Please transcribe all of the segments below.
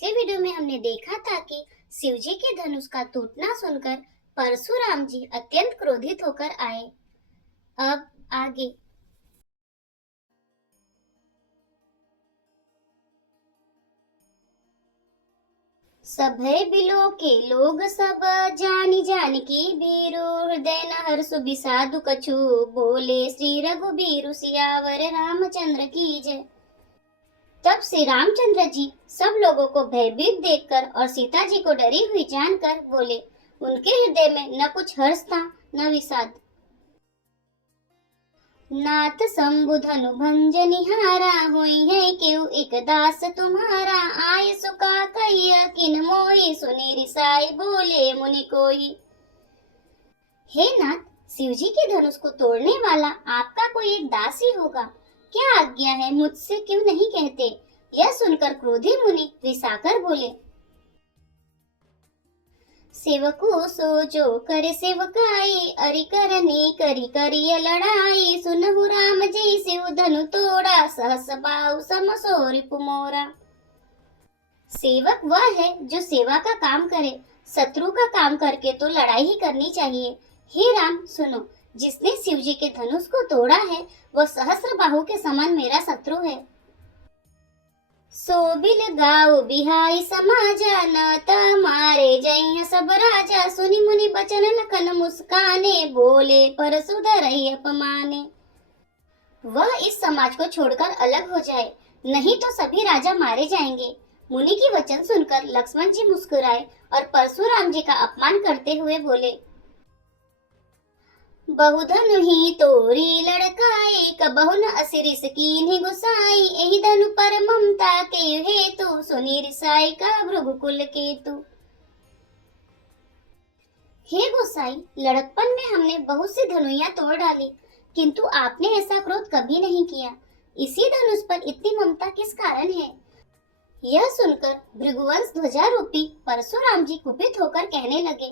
पिछले वीडियो में हमने देखा था कि शिवजी के धनुष का टूटना सुनकर परशुराम जी अत्यंत क्रोधित होकर आए। अब आगे। सभय बिलो के लोग सब जानी जान की बीरू हृदय न हर्षु बिसाधु कछु बोले श्री रघुबीरु सियावर रामचंद्र की जय। तब श्री रामचंद्र जी सब लोगों को भयभीत देखकर और सीता जी को डरी हुई जानकर बोले। उनके हृदय में न कुछ हर्ष था न विषाद। नाथ संबुधनु भंजनिहारा होई है क्यों एक दास तुम्हारा आय सुका कहिया किन मोहि सुनी रिसाई बोले मुनि कोई। हे नाथ, शिवजी के धनुष को तोड़ने वाला आपका कोई एक दास ही होगा। क्या आज्ञा है, मुझसे क्यों नहीं कहते। यह सुनकर क्रोधी मुनि रिसाकर बोले। सेवको सो जो करे सेवकाई अरि करनी करी करिय लड़ाई सुनहु राम जय शिव धनु तोड़ा सहस बाहु समसो रिपु मोरा। सेवक वह है जो सेवा का काम करे, शत्रु का काम करके तो लड़ाई ही करनी चाहिए। हे राम सुनो, जिसने शिवजी के धनुष को तोड़ा है वह सहस्र बाहु के समान मेरा शत्रु है। सो बिल गाओ बिहाई समाजा न मारे जय सब राजा सुनि मुनि बचन लखन मुस्काने बोले पर सुधरई अपमाने। वह इस समाज को छोड़कर अलग हो जाए, नहीं तो सभी राजा मारे जाएंगे। मुनि की वचन सुनकर लक्ष्मण जी मुस्कुराए और परशुराम जी का अपमान करते हुए बोले। बहुधनु ही तोरी लड़काए कबहु न असिरिस कीन्हि गुसाई एहि धनु पर ममता के हेतु सुनि रिसाई का भृगुकुल केतु। हे गोसाई, लड़कपन में हमने बहुत सी धनुइयां तोड़ डाली, किंतु आपने ऐसा क्रोध कभी नहीं किया। इसी धनुष पर इतनी ममता किस कारण है। यह सुनकर भृगुवंश ध्वजारूपी परशुराम जी कुपित होकर कहने लगे।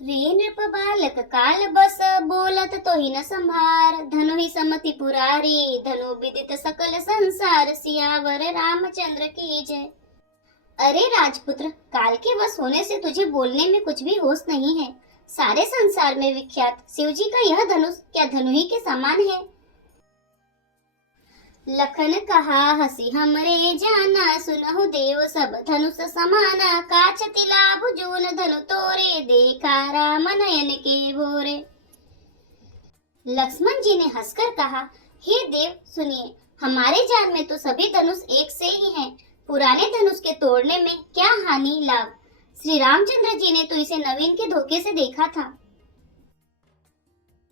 रे नृप बालक काल बस बोलत तो ही न संभार धनु ही समति पुरारी धनु विदित सकल संसार सियावर रामचंद्र की जय। अरे राजपुत्र, काल के वश होने से तुझे बोलने में कुछ भी होश नहीं है। सारे संसार में विख्यात शिवजी का यह धनुष क्या धनु ही के समान है। लखन कहा हसी हमरे जाना सुनहु देव सब धनुष समाना काचति लाभ जून धनु तोरे देखा राम नयन के भोरे। लक्ष्मण जी ने हंसकर कहा, हे देव सुनिए, हमारे जान में तो सभी धनुष एक से ही हैं। पुराने धनुष के तोड़ने में क्या हानि लाभ। श्री रामचंद्र जी ने तो इसे नवीन के धोखे से देखा था।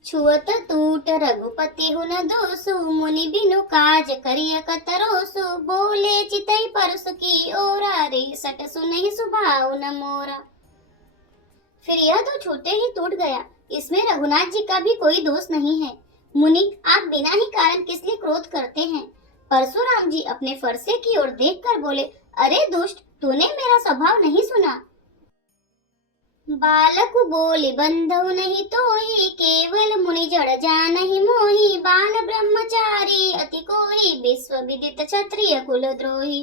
छुअत टूट रघुपति हुन दोसु मुनि बिनु काज करिय कतरोसु बोले चितई परसु की ओरा रे सट सुनहि सुभाव न मोरा। फिर यह तो छूटे ही टूट गया, इसमें रघुनाथ जी का भी कोई दोष नहीं है। मुनि, आप बिना ही कारण किस लिए क्रोध करते हैं। परशुराम जी अपने फरसे की ओर देखकर बोले, अरे दुष्ट, तूने मेरा स्वभाव नहीं सुना। बालक बोले बंधु नहीं तोही केवल मुनि जड़ जानहि मोहि बाल ब्रह्मचारी अति कोहि विश्व विदित क्षत्रिय कुल द्रोही।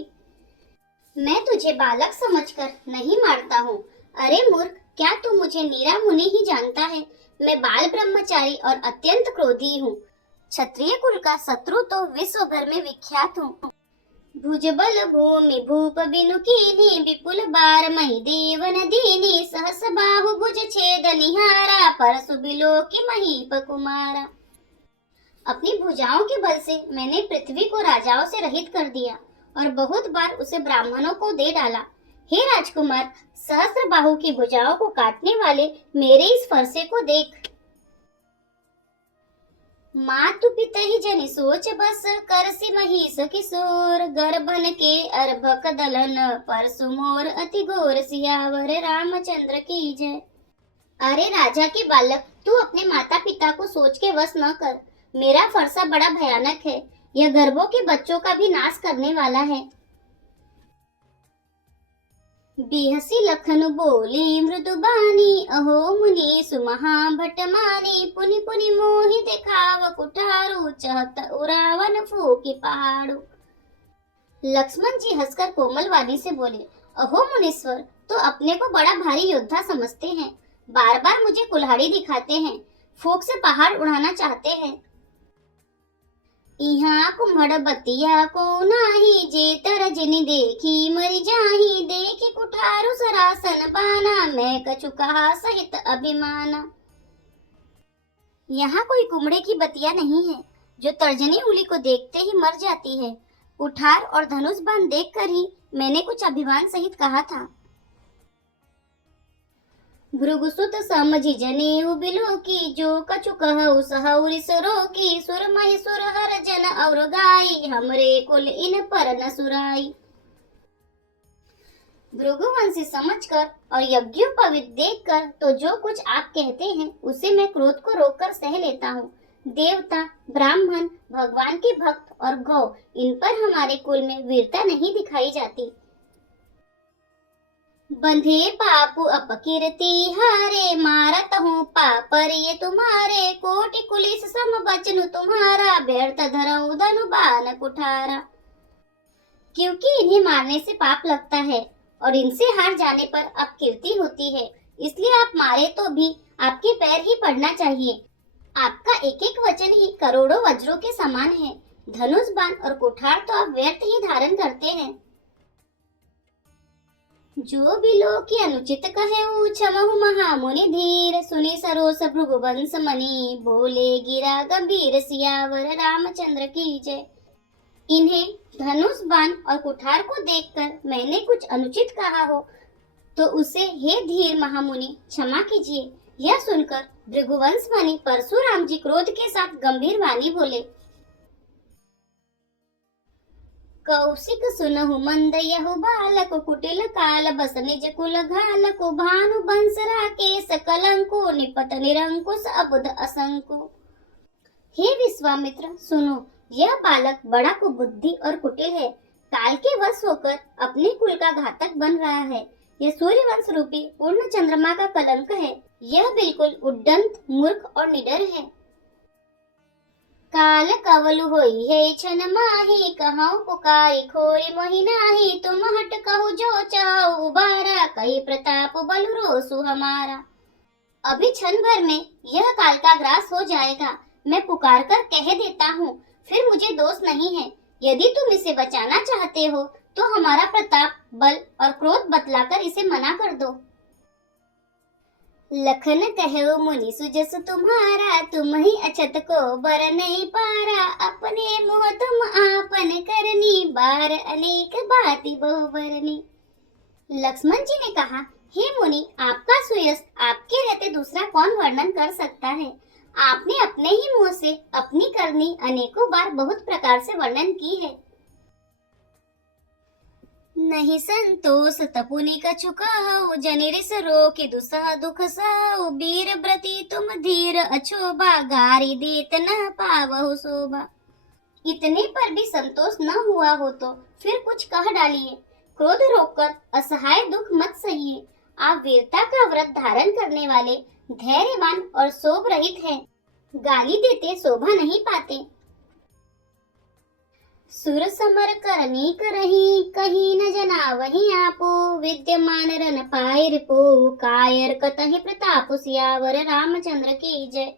मैं तुझे बालक समझकर नहीं मारता हूँ। अरे मूर्ख, क्या तू मुझे नीरा मुनि ही जानता है। मैं बाल ब्रह्मचारी और अत्यंत क्रोधी हूँ। क्षत्रिय कुल का शत्रु तो विश्व भर में विख्यात हूँ। भुजबल भूमि भूप बिनु कीन्ही विपुल बार मही देवन दीनी सहस बाहु भुज छेद निहारा परसु बिलो की महीप कुमारा। अपनी भुजाओं के बल से मैंने पृथ्वी को राजाओं से रहित कर दिया और बहुत बार उसे ब्राह्मणों को दे डाला। हे राजकुमार, सहस्र बाहु की भुजाओं को काटने वाले मेरे इस फरसे को देख। मातु पिता ही जनि सोच बस करसी महिष किशोर गर्भन के अर्भक दलन परसु मोर अति घोर सियावर रामचंद्र की जय। अरे राजा के बालक, तू अपने माता पिता को सोच के वश न कर। मेरा फरसा बड़ा भयानक है, यह गर्भों के बच्चों का भी नाश करने वाला है। बिहसी लखन बोली मृदुबानी अहो मुनि सुमहा भट मानी पुनि पुनि मोहि देखाव कुठारू चहत उरावन फूकी पहाड़ू। लक्ष्मण जी हंसकर कोमल वाणी से बोले, अहो मुनीश्वर, तो अपने को बड़ा भारी योद्धा समझते हैं। बार बार मुझे कुल्हाड़ी दिखाते हैं, फूंक से पहाड़ उड़ाना चाहते हैं। इहाँ कुम्हड़ बतिया को नाही, जे तरजनी देखी मरी जाही। देखी कुठारु सरासन बाना, मैं कछु कहा सहित अभिमाना। यहाँ कोई कुम्हड़े की बतिया नहीं है जो तर्जनी उंगली को देखते ही मर जाती है। कुठार और धनुष बाण देखकर ही मैंने कुछ अभिमान सहित कहा था। भृगुसुत समझी जनेऊ बिलो की, जो कछु कहु सहु सुरो की। सुर महि सुर हर जन और गाई, हमरे कुल इन पर न सुराई। भृगुवंशी समझकर और यज्ञोपवीत देखकर तो जो कुछ आप कहते हैं उसे मैं क्रोध को रोककर सह लेता हूँ। देवता, ब्राह्मण, भगवान के भक्त और गौ, इन पर हमारे कुल में वीरता नहीं दिखाई जाती। बंधे पापु अपकीर्ति हारे, मारत हूँ पापर ये तुम्हारे। कोटि कुलिस सम बचनु तुम्हारा, व्यर्थ धरऊं धनु बाण कुठारा। क्योंकि इन्हें मारने से पाप लगता है और इनसे हार जाने पर अपकीर्ति होती है, इसलिए आप मारे तो भी आपके पैर ही पड़ना चाहिए। आपका एक एक वचन ही करोड़ों वज्रों के समान है। धनुष बाण और कुठार तो आप व्यर्थ ही धारण करते हैं। जो भी लोग की अनुचित कहे क्षमहु महामुनि धीर। सुनी सरोस भृगुवंश मणि, बोले गिरा गंभीर। सियावर रामचंद्र की जय। इन्हें धनुष बाण और कुठार को देखकर मैंने कुछ अनुचित कहा हो तो उसे हे धीर महामुनि क्षमा कीजिए। यह सुनकर भृगुवंश मणि परशुराम जी क्रोध के साथ गंभीर वाणी बोले, कौशिक सुनहु मंद यहु बालक। कुटिल काल बस निज कुल घालक। भानु बंस राकेश कलंको, निपत निरंकुश अबुध असंको। हे विश्वामित्र सुनो, यह बालक बड़ा कुबुद्धि और कुटिल है। काल के वश होकर अपने कुल का घातक बन रहा है। यह सूर्यवंश रूपी पूर्ण चंद्रमा का कलंक है। यह बिल्कुल उद्दंत, मूर्ख और निडर है। काल कवलु होई है छन माही, कहूँ पुकारी खोरी मोहि नाही। तुम हट कहु जो चाहो उबारा, कही प्रताप बलु रोसु हमारा। अभी क्षण भर में यह काल का ग्रास हो जाएगा। मैं पुकार कर कह देता हूँ, फिर मुझे दोष नहीं है। यदि तुम इसे बचाना चाहते हो तो हमारा प्रताप, बल और क्रोध बतलाकर इसे मना कर दो। लखन कहो मुनि सुजस तुम्हारा, तुम ही अछत को बर नहीं पारा। अपने मुँह तुम आपन करनी, बार अनेक बाती बहु बरनी। लक्ष्मण जी ने कहा, हे मुनि, आपका सुयश आपके रहते दूसरा कौन वर्णन कर सकता है। आपने अपने ही मुंह से अपनी करनी अनेकों बार बहुत प्रकार से वर्णन की है। नहीं संतोष तपुनि कछु कहु, जनि रिस रोकि दुसह दुख सहु। वीर व्रति तुम धीर अछोभा, गारी देत न पावहु शोभा। इतने पर भी संतोष न हुआ हो तो फिर कुछ कह डालिए। क्रोध रोककर असहाय दुख मत सहिए। आप वीरता का व्रत धारण करने वाले, धैर्यवान और शोभ रहित हैं। गाली देते शोभा नहीं पाते। सुर समर करनी करही, कहीं न जना वही आपो। विद्यमान रन पाए रिपो, कायर कतहि प्रताप। सियावर रामचंद्र की जय।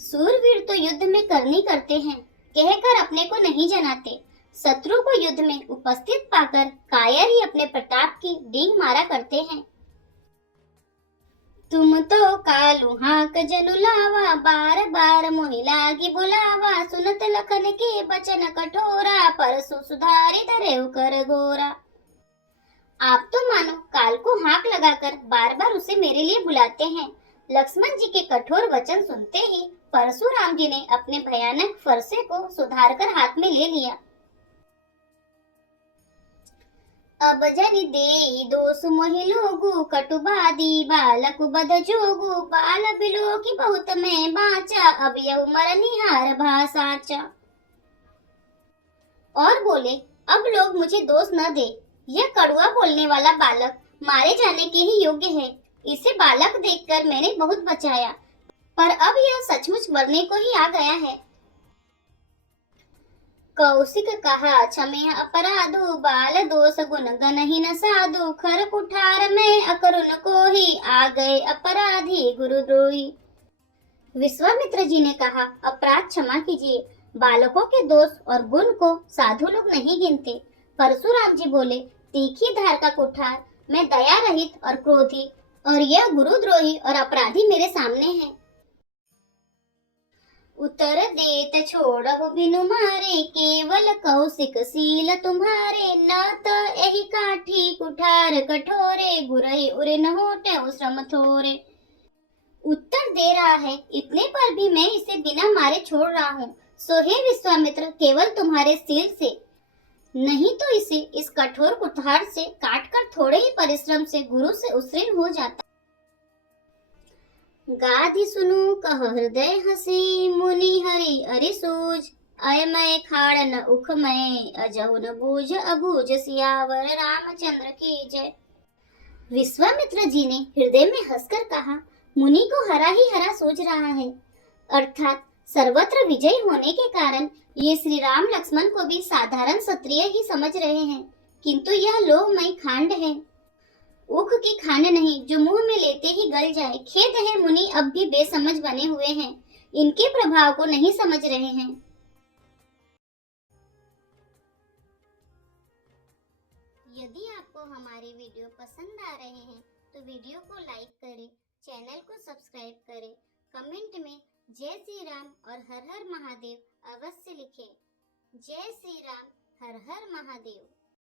सूरवीर तो युद्ध में करनी करते हैं, कहकर अपने को नहीं जनाते। शत्रु को युद्ध में उपस्थित पाकर कायर ही अपने प्रताप की डींग मारा करते हैं। तुम तो कालू हाक जनु लावा, बार बार मोहि लागी बुलावा। सुनत लखन के बचन कठोरा, परसु सुधारि धरेउ कर गोरा। आप तो मानो काल को हाक लगाकर बार बार उसे मेरे लिए बुलाते हैं। लक्ष्मण जी के कठोर वचन सुनते ही परशुराम जी ने अपने भयानक फरसे को सुधार कर हाथ में ले लिया। अब जनि देई दोष मोहि लोगु, कटुबादी बालक बद जोगु। बाल बिलो की बहुत मैं बाचा, अब यहु मर निहार भासाचा। और बोले, अब लोग मुझे दोष न दे। यह कड़ुआ बोलने वाला बालक मारे जाने के ही योग्य है। इसे बालक देखकर मैंने बहुत बचाया, पर अब यह सचमुच मरने को ही आ गया है। कौशिक कहा क्षमे अपराधो, बाल दोष गुण गनहि न साधु, खर कुठार में अकरुण कोहि, आ गए अपराधी गुरुद्रोही। विश्वामित्र जी ने कहा, अपराध क्षमा कीजिए, बालकों के दोष और गुण को साधु लोग नहीं गिनते। परशुराम जी बोले, तीखी धार का कुठार, मैं दया रहित और क्रोधी, और यह गुरुद्रोही और अपराधी मेरे सामने है। उत्तर देत छोड़हु बिनु मारे, केवल कौशिक सील तुम्हारे, न त एहि काठी कुठार कठोरे, गुरहि उरे न होते श्रम थोरे। उत्तर दे रहा है, इतने पर भी मैं इसे बिना मारे छोड़ रहा हूँ। सो हे विश्वामित्र, केवल तुम्हारे सील से, नहीं तो इसे इस कठोर कुठार से काटकर थोड़े ही परिश्रम से गुरु से उसीर्ण हो जाता। गाधि सुनु कह हृदय हसी, मुनि हरि अरि सूझ, अयमय खाड़ न उखमय, अजहु न बूझ अबूझ, सियावर रामचंद्र की जय। विश्वामित्र जी ने हृदय में हंसकर कहा, मुनि को हरा ही हरा सूझ रहा है, अर्थात सर्वत्र विजयी होने के कारण ये श्री राम लक्ष्मण को भी साधारण क्षत्रिय ही समझ रहे हैं, किंतु यह लोहमय खांड है, उख की खांड नहीं जो मुंह में लेते ही गल जाए। खेद है मुनि अब भी बेसमझ बने हुए हैं, इनके प्रभाव को नहीं समझ रहे हैं। यदि आपको हमारे वीडियो पसंद आ रहे हैं तो वीडियो को लाइक करें, चैनल को सब्सक्राइब करें, कमेंट में जय श्री राम और हर हर महादेव अवश्य लिखें। जय श्री राम, हर हर महादेव।